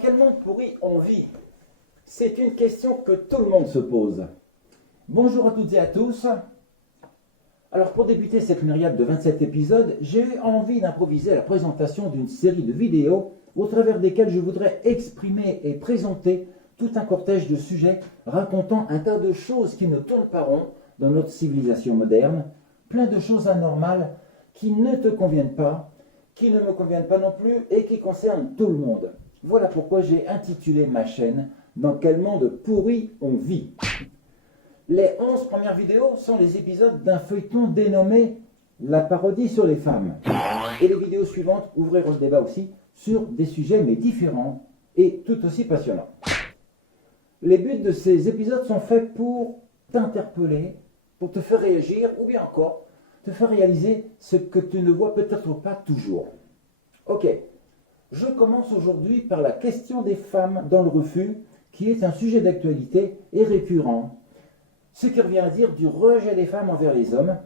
quel monde pourri on vit? C'est une question que tout le monde se pose. Bonjour à toutes et à tous. Alors pour débuter cette myriade de 27 épisodes, j'ai eu envie d'improviser la présentation d'une série de vidéos au travers desquelles je voudrais exprimer et présenter tout un cortège de sujets racontant un tas de choses qui ne tournent pas rond dans notre civilisation moderne, plein de choses anormales qui ne te conviennent pas, qui ne me conviennent pas non plus et qui concernent tout le monde. Voilà pourquoi j'ai intitulé ma chaîne « Dans quel monde pourri on vit ?» Les 11 premières vidéos sont les épisodes d'un feuilleton dénommé « La parodie sur les femmes ». Et les vidéos suivantes ouvriront le débat aussi sur des sujets mais différents et tout aussi passionnants. Les buts de ces épisodes sont faits pour t'interpeller, pour te faire réagir ou bien encore te faire réaliser ce que tu ne vois peut-être pas toujours. Ok, je commence aujourd'hui par la question des femmes dans le refus, qui est un sujet d'actualité et récurrent. Ce qui revient à dire du rejet des femmes envers les hommes,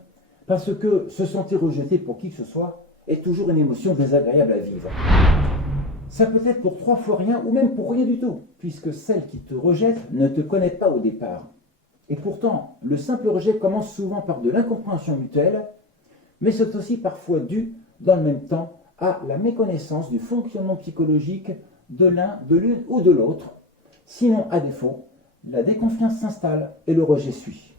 parce que se sentir rejeté pour qui que ce soit est toujours une émotion désagréable à vivre. Ça peut être pour 3 fois rien ou même pour rien du tout, puisque celle qui te rejette ne te connaît pas au départ. Et pourtant, le simple rejet commence souvent par de l'incompréhension mutuelle, mais c'est aussi parfois dû, dans le même temps, à la méconnaissance du fonctionnement psychologique de l'un, de l'une ou de l'autre. Sinon, à défaut, la déconfiance s'installe et le rejet suit.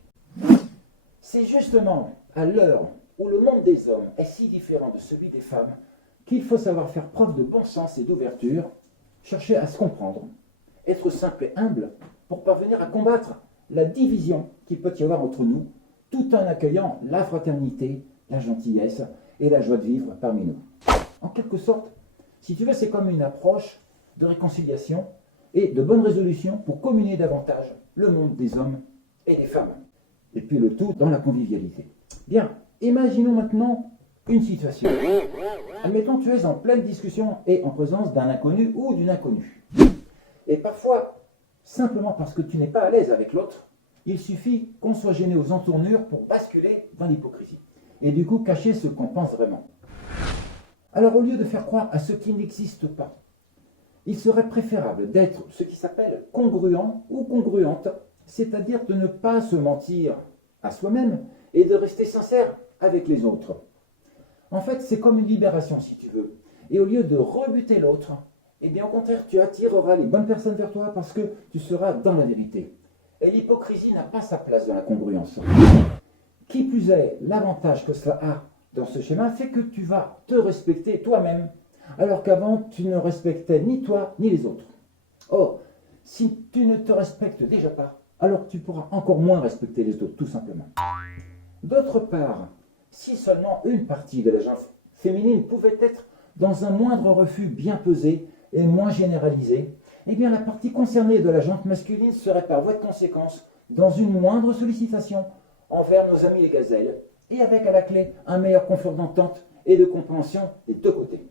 C'est justement à l'heure où le monde des hommes est si différent de celui des femmes qu'il faut savoir faire preuve de bon sens et d'ouverture, chercher à se comprendre, être simple et humble pour parvenir à combattre la division qu'il peut y avoir entre nous, tout en accueillant la fraternité, la gentillesse et la joie de vivre parmi nous. En quelque sorte, si tu veux, c'est comme une approche de réconciliation et de bonne résolution pour communier davantage le monde des hommes et des femmes. Et puis le tout dans la convivialité. Bien, imaginons maintenant une situation. Admettons que tu es en pleine discussion et en présence d'un inconnu ou d'une inconnue. Et parfois, simplement parce que tu n'es pas à l'aise avec l'autre, il suffit qu'on soit gêné aux entournures pour basculer dans l'hypocrisie. Et du coup, cacher ce qu'on pense vraiment. Alors, au lieu de faire croire à ce qui n'existe pas, il serait préférable d'être ce qui s'appelle congruent ou congruente, c'est-à-dire de ne pas se mentir à soi-même et de rester sincère avec les autres. En fait, c'est comme une libération, si tu veux. Et au lieu de rebuter l'autre, eh bien, au contraire, tu attireras les bonnes personnes vers toi parce que tu seras dans la vérité. Et l'hypocrisie n'a pas sa place dans la congruence. Qui plus est, l'avantage que cela a dans ce schéma fait que tu vas te respecter toi-même, alors qu'avant, tu ne respectais ni toi ni les autres. Or, si tu ne te respectes déjà pas, alors tu pourras encore moins respecter les autres, tout simplement. D'autre part, si seulement une partie de la gente féminine pouvait être dans un moindre refus bien pesé et moins généralisé, eh bien la partie concernée de la gente masculine serait par voie de conséquence dans une moindre sollicitation envers nos amis les gazelles, et avec à la clé un meilleur confort d'entente et de compréhension des deux côtés.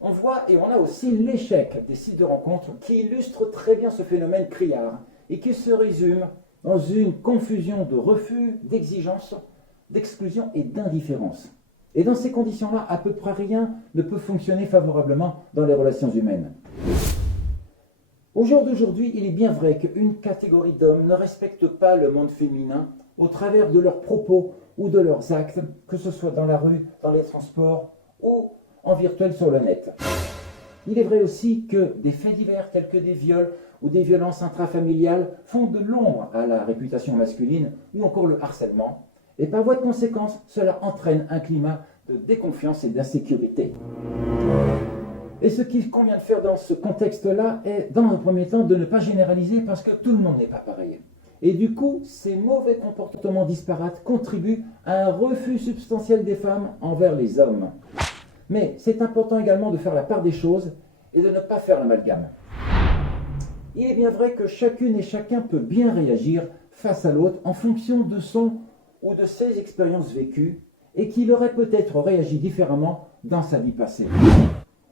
On voit et on a aussi l'échec des sites de rencontres qui illustrent très bien ce phénomène criard et qui se résume dans une confusion de refus, d'exigence, d'exclusion et d'indifférence. Et dans ces conditions-là, à peu près rien ne peut fonctionner favorablement dans les relations humaines. Au jour d'aujourd'hui, il est bien vrai qu'une catégorie d'hommes ne respecte pas le monde féminin au travers de leurs propos ou de leurs actes, que ce soit dans la rue, dans les transports ou en virtuel sur le net. Il est vrai aussi que des faits divers tels que des viols ou des violences intrafamiliales font de l'ombre à la réputation masculine ou encore le harcèlement. Et par voie de conséquence, cela entraîne un climat de déconfiance et d'insécurité. Et ce qu'il convient de faire dans ce contexte-là est, dans un premier temps, de ne pas généraliser parce que tout le monde n'est pas pareil. Et du coup, ces mauvais comportements disparates contribuent à un refus substantiel des femmes envers les hommes. Mais c'est important également de faire la part des choses et de ne pas faire l'amalgame. Il est bien vrai que chacune et chacun peut bien réagir face à l'autre en fonction de son ou de ses expériences vécues et qu'il aurait peut-être réagi différemment dans sa vie passée.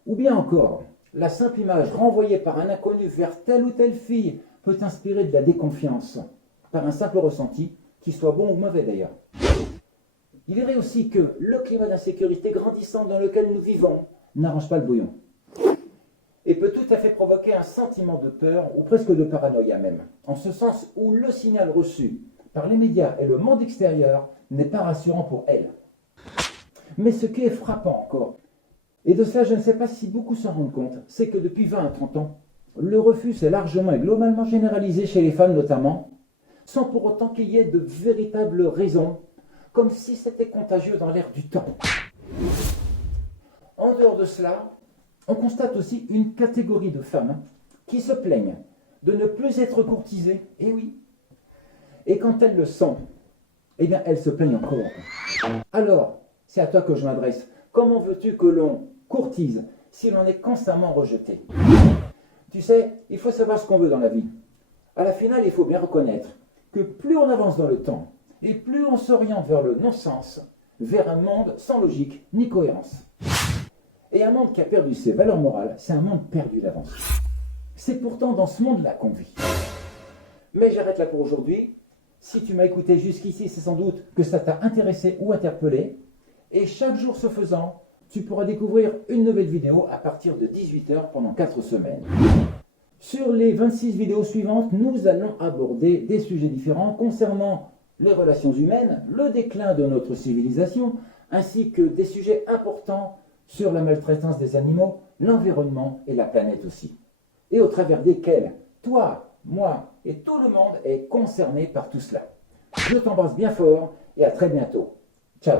Ou bien encore, la simple image renvoyée par un inconnu vers telle ou telle fille peut inspirer de la déconfiance par un simple ressenti, qu'il soit bon ou mauvais d'ailleurs. Il est vrai aussi que le climat d'insécurité grandissant dans lequel nous vivons n'arrange pas le bouillon et peut tout tout à fait provoquer un sentiment de peur ou presque de paranoïa même, en ce sens où le signal reçu par les médias et le monde extérieur n'est pas rassurant pour elle. Mais ce qui est frappant encore, et de cela je ne sais pas si beaucoup s'en rendent compte, c'est que depuis 20 à 30 ans, le refus s'est largement et globalement généralisé chez les femmes notamment, sans pour autant qu'il y ait de véritables raisons, comme si c'était contagieux dans l'air du temps. En dehors de cela, on constate aussi une catégorie de femmes qui se plaignent de ne plus être courtisées, et oui. Et quand elles le sont, eh bien elles se plaignent encore. Alors, c'est à toi que je m'adresse. Comment veux-tu que l'on courtise si l'on est constamment rejeté? Tu sais, il faut savoir ce qu'on veut dans la vie. À la finale, il faut bien reconnaître que plus on avance dans le temps, et plus on s'oriente vers le non-sens, vers un monde sans logique ni cohérence. Et un monde qui a perdu ses valeurs morales, c'est un monde perdu d'avance. C'est pourtant dans ce monde-là qu'on vit. Mais j'arrête là pour aujourd'hui. Si tu m'as écouté jusqu'ici, c'est sans doute que ça t'a intéressé ou interpellé. Et chaque jour ce faisant, tu pourras découvrir une nouvelle vidéo à partir de 18 h pendant 4 semaines. Sur les 26 vidéos suivantes, nous allons aborder des sujets différents concernant les relations humaines, le déclin de notre civilisation, ainsi que des sujets importants sur la maltraitance des animaux, l'environnement et la planète aussi. Et au travers desquels toi, moi et tout le monde est concerné par tout cela. Je t'embrasse bien fort et à très bientôt. Ciao.